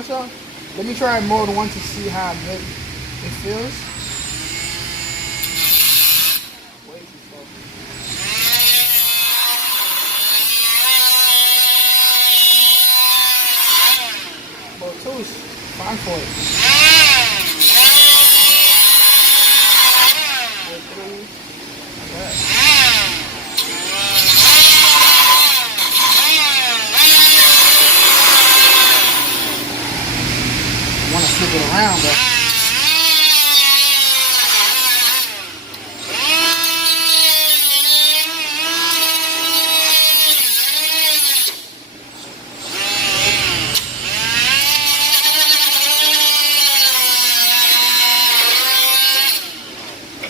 That's all. Let me try mode 1 to see how good it feels. Way too slow. Mode 2 is fine for it. Mode 3, not bad. I want to flip it around, but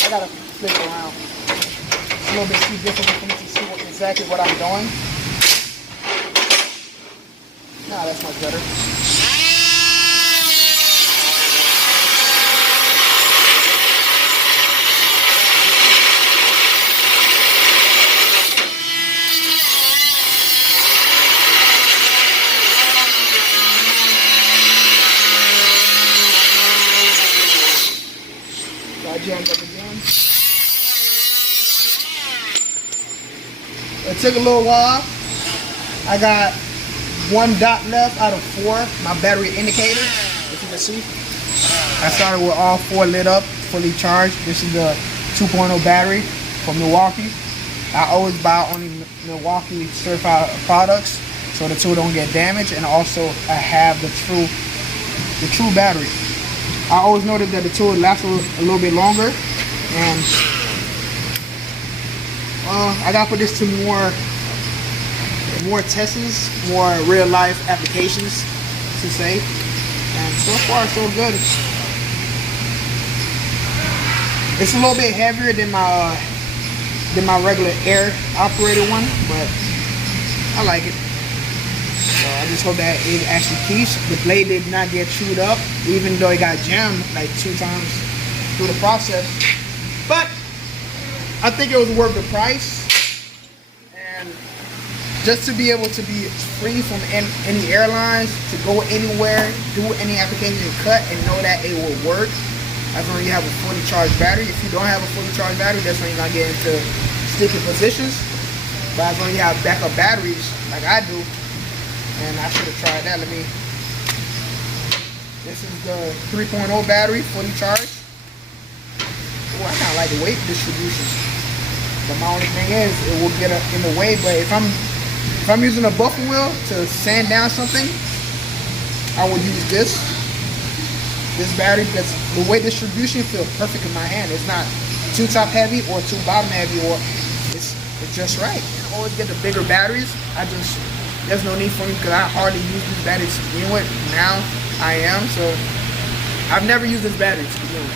I gotta flip it around. It's a little bit too difficult for me to see exactly what I'm doing. Nah, that's much better. I jammed up again. It took a little while. I got 1 dot left out of 4, my battery indicator, if you can see. I started with all 4 lit up, fully charged. This is the 2.0 battery from Milwaukee. I always buy only Milwaukee certified products so the tool don't get damaged, and also I have the true battery. I always noted that the tool lasts a little bit longer, and I gotta put this to more tests, more real life applications to say, and so far so good. It's a little bit heavier than my regular air operated one, but I like it. So I just hope that it actually keeps. The blade did not get chewed up, even though it got jammed like 2 times through the process. But I think it was worth the price. And just to be able to be free from any airlines, to go anywhere, do any application and cut, and know that it will work, that's when you have a fully charged battery. If you don't have a fully charged battery, that's when you're not getting into sticky positions. But as long as you have backup batteries, like I do, and I should have tried that. This is the 3.0 battery, fully charged. Oh, I kind of like the weight distribution. But my only thing is, it will get in the way. But if I'm using a buffer wheel to sand down something, I would use this battery, because the weight distribution feels perfect in my hand. It's not too top heavy or too bottom heavy, or it's just right. I always get the bigger batteries. There's no need for me, because I hardly use these batteries to begin with. Now I am, so I've never used this battery to begin with,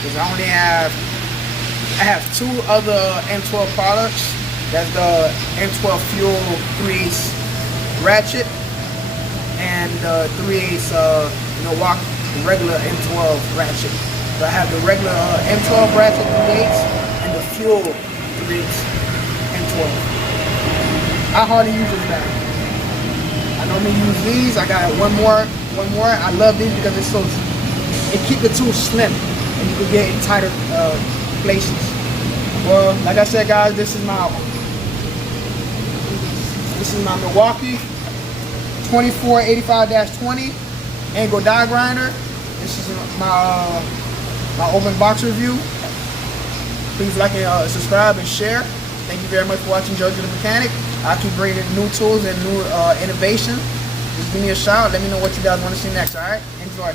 because I have 2 other M12 products. That's the M12 Fuel 3/8 ratchet and the 3/8 Milwaukee regular M12 ratchet. So I have the regular M12 ratchet 3/8 and the Fuel 3/8 M12. I hardly use this battery. I normally use these. I got one more. I love these because it keeps the tool slim and you can get in tighter places. Well, like I said, guys, this is my Milwaukee 2485-20 angle die grinder. This is my open box review. Please like and subscribe and share. Thank you very much for watching Jojo the Mechanic. I'll keep bringing new tools and new innovation. Just give me a shout. Let me know what you guys want to see next, alright? Enjoy.